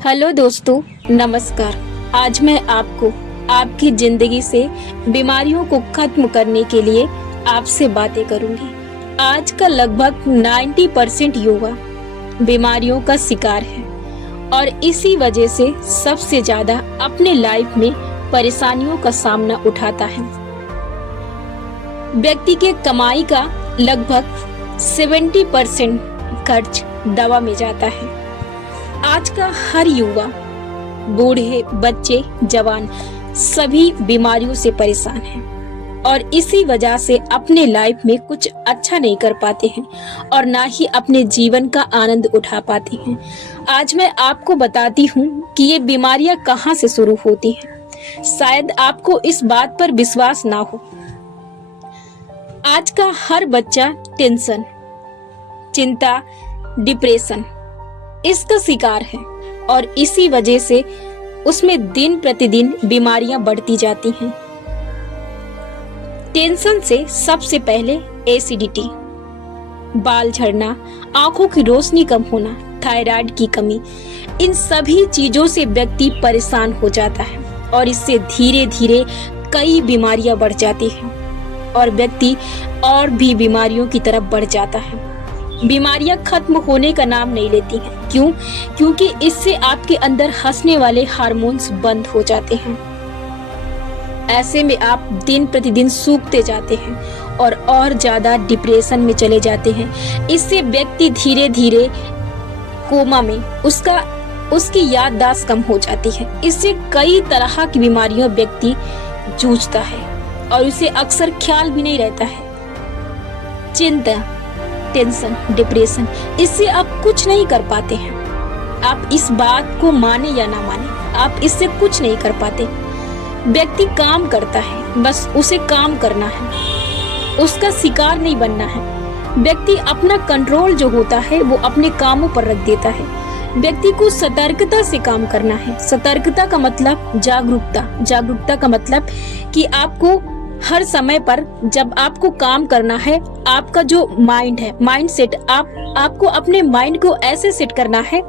Hello दोस्तों, नमस्कार। आज मैं आपको आपकी जिंदगी से बीमारियों को खत्म करने के लिए आपसे बातें करूंगी। आज का लगभग 90% युवा बीमारियों का शिकार है और इसी वजह से सबसे ज्यादा अपने लाइफ में परेशानियों का सामना उठाता है। व्यक्ति के कमाई का लगभग 70% खर्च दवा में जाता है। आज का हर युवा, बूढ़े, बच्चे, जवान सभी बीमारियों से परेशान हैं और इसी वजह से अपने लाइफ में कुछ अच्छा नहीं कर पाते हैं और ना ही अपने जीवन का आनंद उठा पाते हैं। आज मैं आपको बताती हूँ कि ये बीमारियां कहाँ से शुरू होती हैं। शायद आपको इस बात पर विश्वास ना हो। आज का हर बच्चा टेंशन, चिंता, डिप्रेशन इसका शिकार है और इसी वजह से उसमें दिन प्रतिदिन बीमारियां बढ़ती जाती हैं। टेंशन से सबसे पहले एसिडिटी, बाल झड़ना, आंखों की रोशनी कम होना, थायराइड की कमी, इन सभी चीजों से व्यक्ति परेशान हो जाता है और इससे धीरे धीरे कई बीमारियां बढ़ जाती हैं और व्यक्ति और भी बीमारियों की तरफ बढ़ जाता है। बीमारियां खत्म होने का नाम नहीं लेती हैं। क्यों? क्योंकि इससे आपके अंदर हंसने वाले हार्मोन्स बंद हो जाते हैं। ऐसे में आप दिन प्रतिदिन सूखते जाते हैं और ज्यादा डिप्रेशन में चले जाते हैं। इससे व्यक्ति धीरे धीरे कोमा में उसकी याददाश्त कम हो जाती है। इससे कई तरह की बीमारियों व्यक्ति जूझता है और उसे अक्सर ख्याल भी नहीं रहता है। चिंता, टेंशन, डिप्रेशन, इससे आप कुछ नहीं कर पाते हैं। आप इस बात को माने या ना माने, आप इससे कुछ नहीं कर पाते। व्यक्ति काम करता है, बस उसे काम करना है, उसका शिकार नहीं बनना है। व्यक्ति अपना कंट्रोल जो होता है वो अपने कामों पर रख देता है। व्यक्ति को सतर्कता से काम करना है। सतर्कता का मतलब जागरूकता का मतलब कि आपको हर समय पर जब आपको काम करना है, आपका जो माइंड है, माइंड सेट, आपको अपने माइंड को ऐसे सेट करना है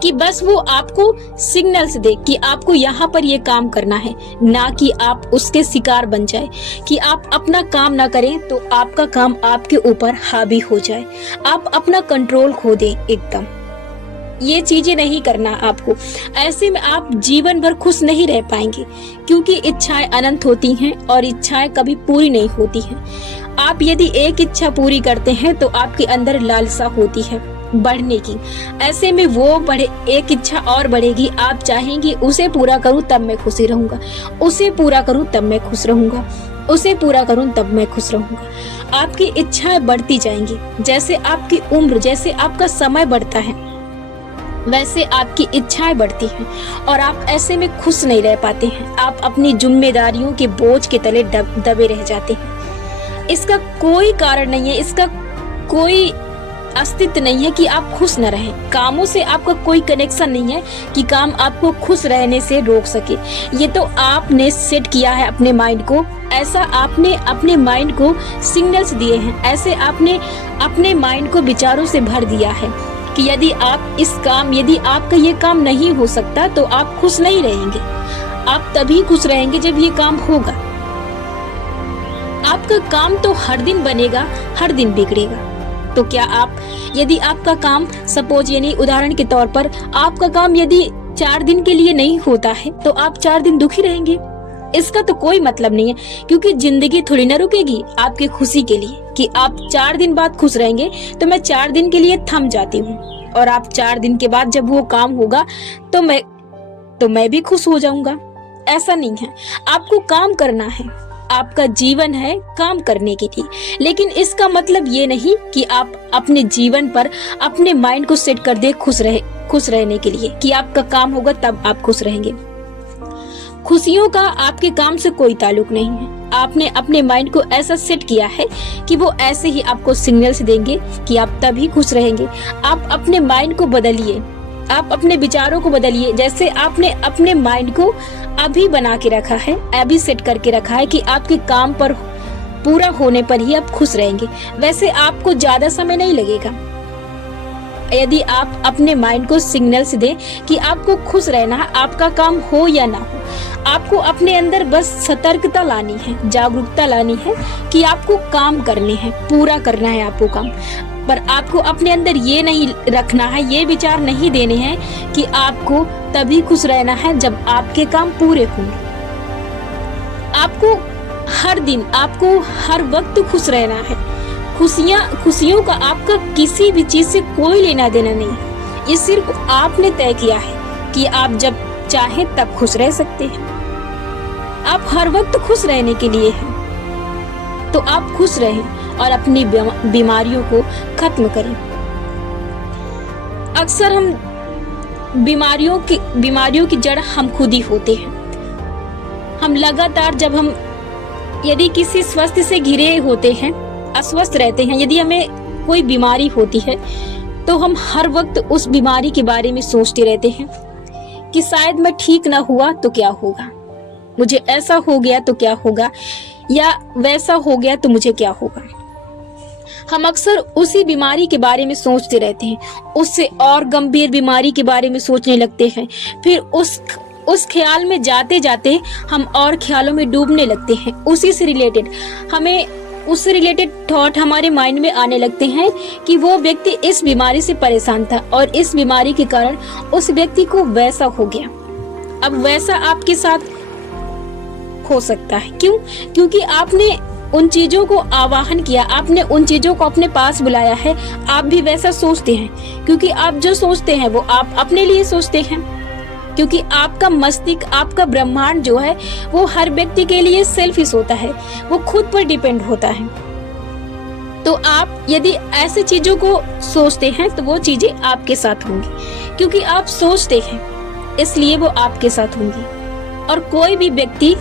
कि बस वो आपको सिग्नल्स दे कि आपको यहाँ पर ये काम करना है, ना कि आप उसके शिकार बन जाए, कि आप अपना काम ना करें तो आपका काम आपके ऊपर हावी हो जाए, आप अपना कंट्रोल खो दें एकदम। ये चीजें नहीं करना आपको। ऐसे में आप जीवन भर खुश नहीं रह पाएंगे क्योंकि इच्छाएं अनंत होती हैं और इच्छाएं कभी पूरी नहीं होती हैं। आप यदि एक इच्छा पूरी करते हैं तो आपके अंदर लालसा होती है बढ़ने की। ऐसे में वो बढ़े, एक इच्छा और बढ़ेगी। आप चाहेंगे उसे पूरा करूं तब मैं खुशी रहूंगा, उसे पूरा करूं तब मैं खुश रहूंगा, उसे पूरा करूं तब मैं खुश रहूंगा। आपकी इच्छाएं बढ़ती जाएंगी। जैसे आपकी उम्र, जैसे आपका समय बढ़ता है, वैसे आपकी इच्छाएं बढ़ती हैं और आप ऐसे में खुश नहीं रह पाते हैं। आप अपनी जिम्मेदारियों के बोझ के तले दबे रह जाते हैं। इसका कोई कारण नहीं है, इसका कोई अस्तित्व नहीं है कि आप खुश न रहें। कामों से आपका कोई कनेक्शन नहीं है कि काम आपको खुश रहने से रोक सके। ये तो आपने सेट किया है अपने माइंड को, ऐसा आपने अपने माइंड को सिग्नल्स दिए हैं, ऐसे आपने अपने माइंड को विचारों से भर दिया है कि यदि आपका ये काम नहीं हो सकता तो आप खुश नहीं रहेंगे। आप तभी खुश रहेंगे जब ये काम होगा। आपका काम तो हर दिन बनेगा, हर दिन बिगड़ेगा। तो क्या यदि आपका काम यानी उदाहरण के तौर पर आपका काम यदि 4 दिन के लिए नहीं होता है तो आप 4 दिन दुखी रहेंगे? इसका तो कोई मतलब नहीं है, क्योंकि जिंदगी थोड़ी ना रुकेगी आपकी खुशी के लिए कि आप 4 दिन बाद खुश रहेंगे तो मैं 4 दिन के लिए थम जाती हूँ और आप 4 दिन के बाद जब वो काम होगा तो मैं भी खुश हो जाऊंगा। ऐसा नहीं है। आपको काम करना है, आपका जीवन है काम करने के लिए। लेकिन इसका मतलब ये नहीं कि आप अपने जीवन पर अपने माइंड को सेट कर दे खुश रहने के लिए कि आपका काम होगा तब आप खुश रहेंगे। खुशियों का आपके काम से कोई ताल्लुक नहीं है। आपने अपने माइंड को ऐसा सेट किया है कि वो ऐसे ही आपको सिग्नल्स देंगे कि आप तभी खुश रहेंगे। आप अपने माइंड को बदलिए, आप अपने विचारों को बदलिए। जैसे आपने अपने माइंड को अभी बना के रखा है, अभी सेट करके रखा है कि आपके काम पर पूरा होने पर ही आप खुश रहेंगे, वैसे आपको ज्यादा समय नहीं लगेगा। यदि आप अपने माइंड को सिग्नल्स दें कि आपको खुश रहना है, आपका काम हो या ना हो, आपको अपने अंदर बस सतर्कता लानी है, जागरूकता लानी है कि आपको काम करने हैं, पूरा करना है आपको काम। पर आपको अपने अंदर ये नहीं रखना है, ये विचार नहीं देने हैं कि आपको तभी खुश रहना है जब आपके काम पूरे होंगे। आपको हर दिन, आपको हर वक्त खुश रहना है। खुशियों का आपका किसी भी चीज से कोई लेना देना नहीं है। ये सिर्फ आपने तय किया है कि आप जब चाहें तब खुश रह सकते हैं। आप हर वक्त खुश रहने के लिए हैं, तो आप खुश रहें और अपनी बीमारियों को खत्म करें। अक्सर हम बीमारियों की जड़ हम खुद ही होते हैं। हम लगातार जब हम यदि किसी स्वास्थ्य से घिरे होते हैं, अस्वस्थ रहते हैं, यदि हमें कोई बीमारी होती है तो हम हर वक्त उस बीमारी के बारे में सोचते रहते हैं कि शायद मैं ठीक ना हुआ तो क्या होगा, मुझे ऐसा हो गया तो क्या होगा, या वैसा हो गया तो मुझे क्या होगा। हम अक्सर उसी बीमारी के बारे में सोचते रहते हैं, उससे और गंभीर बीमारी के बारे में सोचने लगते हैं। फिर उस ख्याल में जाते जाते हम और ख्यालों में डूबने लगते हैं। उससे रिलेटेड थॉट हमारे माइंड में आने लगते हैं कि वो व्यक्ति इस बीमारी से परेशान था और इस बीमारी के कारण उस व्यक्ति को वैसा हो गया। अब वैसा आपके साथ हो सकता है। क्यों? क्योंकि आपने उन चीजों को आवाहन किया, आपने उन चीजों को अपने पास बुलाया है। आप भी वैसा सोचते हैं, क्योंकि आप जो सोचते हैं वो आप अपने लिए सोचते हैं। क्योंकि आपका मस्तिष्क, आपका ब्रह्मांड जो है वो हर व्यक्ति के लिए सेल्फिश होता है, वो खुद पर डिपेंड होता है। तो आप यदि ऐसे चीजों को सोचते हैं तो वो चीजें आपके साथ होंगी। क्योंकि आप सोचते हैं इसलिए वो आपके साथ होंगी। और कोई भी व्यक्ति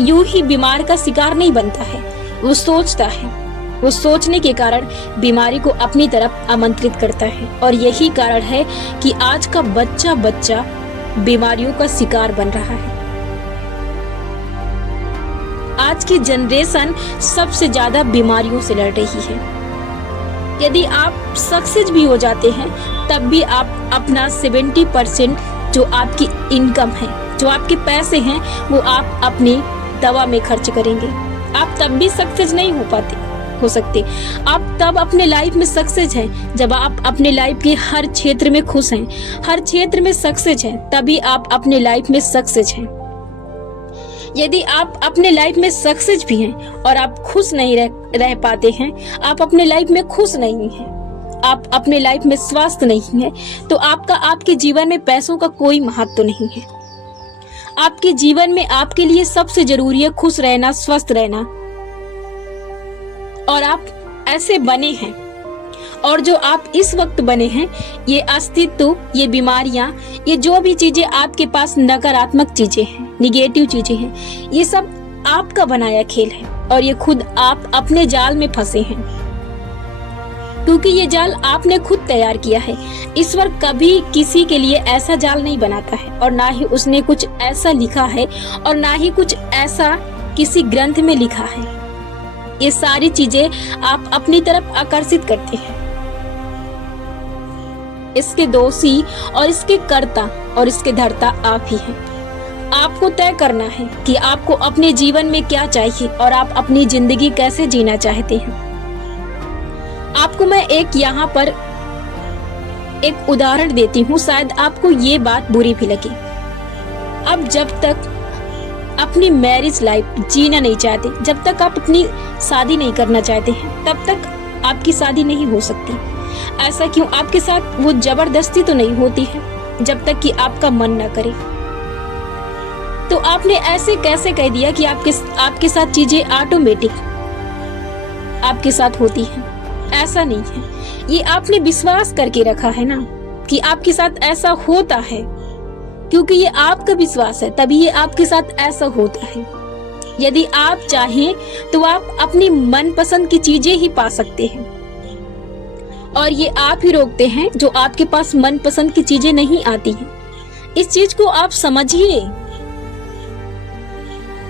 यूं ही बीमार का शिकार नहीं बनता है, वो सोचता है। वो सोचने के कारण बीमारी को अपनी तरफ आमंत्रित करता है। और यही कारण है कि आज का बच्चा बीमारियों का शिकार बन रहा है। आज की जनरेशन सबसे ज्यादा बीमारियों से लड़ रही है। यदि आप सक्सेस भी हो जाते हैं तब भी आप अपना 70% जो आपकी इनकम है, जो आपके पैसे हैं, वो आप अपनी दवा में खर्च करेंगे। आप तब भी सक्सेस नहीं हो सकते। आप तब अपने लाइफ में सक्सेस हैं जब आप अपने लाइफ के हर क्षेत्र में खुश हैं, हर क्षेत्र में सक्सेस हैं, तभी आप अपने लाइफ में सक्सेस हैं। यदि आप अपने लाइफ में सक्सेस भी हैं और आप खुश नहीं रह पाते हैं, आप अपने लाइफ में खुश नहीं हैं, आप अपने लाइफ में स्वस्थ नहीं है, तो आपके जीवन में पैसों का कोई महत्व नहीं है। आपके जीवन में आपके लिए सबसे जरूरी है खुश रहना, स्वस्थ रहना। और आप ऐसे बने हैं, और जो आप इस वक्त बने हैं, ये अस्तित्व, ये बीमारियां, ये जो भी चीजें आपके पास नकारात्मक चीजें हैं, निगेटिव चीजें हैं, ये सब आपका बनाया खेल है। और ये खुद आप अपने जाल में फंसे हैं, क्योंकि ये जाल आपने खुद तैयार किया है। ईश्वर कभी किसी के लिए ऐसा जाल नहीं बनाता है, और ना ही उसने कुछ ऐसा लिखा है, और ना ही कुछ ऐसा किसी ग्रंथ में लिखा है। ये सारी चीजें आप अपनी तरफ आकर्षित करते हैं। इसके दोषी और इसके कर्ता और इसके धर्ता आप ही हैं। आपको तय करना है कि आपको अपने जीवन में क्या चाहिए और आप अपनी जिंदगी कैसे जीना चाहते हैं। आपको मैं यहाँ पर एक उदाहरण देती हूँ, शायद आपको ये बात बुरी भी लगे। अब जब तक अपनी मैरिज लाइफ जीना नहीं चाहते, जब तक आप अपनी शादी नहीं करना चाहते हैं, तब तक आपकी शादी नहीं हो सकती। ऐसा क्यों? आपके साथ वो जबरदस्ती तो नहीं होती है जब तक कि आपका मन न करे। तो आपने ऐसे कैसे कह दिया कि आपके साथ चीजें ऑटोमेटिक आपके साथ होती हैं? ऐसा नहीं है। ये आपने विश्वास करके रखा है ना कि आपके साथ ऐसा होता है, क्योंकि ये आपका विश्वास है, तभी ये आपके साथ ऐसा होता है। यदि आप चाहें तो आप अपनी मनपसंद की चीजें ही पा सकते हैं, और ये आप ही रोकते हैं जो आपके पास मनपसंद की चीजें नहीं आती हैं। इस चीज को आप समझिए,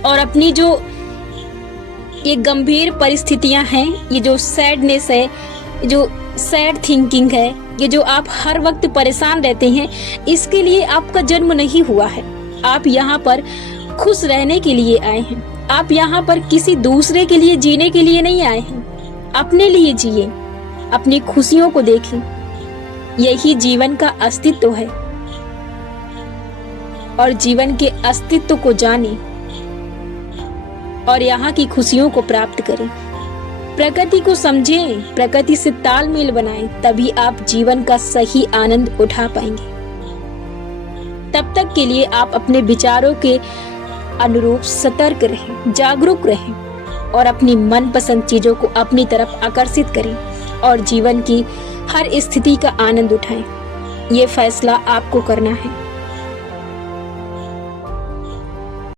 और अपनी जो ये गंभीर परिस्थितियां हैं, ये जो सैडनेस है, जो सैड थिंकिंग है, ये जो आप हर वक्त परेशान रहते हैं, इसके लिए आपका जन्म नहीं हुआ है। आप यहाँ पर खुश रहने के लिए आए हैं। आप यहाँ पर किसी दूसरे के लिए जीने के लिए नहीं आए हैं। अपने लिए जिए, अपनी खुशियों को देखें। यही जीवन का अस्तित्व है और जीवन के अस्तित्व को जानें और यहाँ की खुशियों को प्राप्त करें। प्रकृति को समझें, प्रकृति से तालमेल बनाएं, तभी आप जीवन का सही आनंद उठा पाएंगे। तब तक के लिए आप अपने विचारों के अनुरूप सतर्क रहें, जागरूक रहें और अपनी मनपसंद चीजों को अपनी तरफ आकर्षित करें और जीवन की हर स्थिति का आनंद उठाएं। ये फैसला आपको करना है।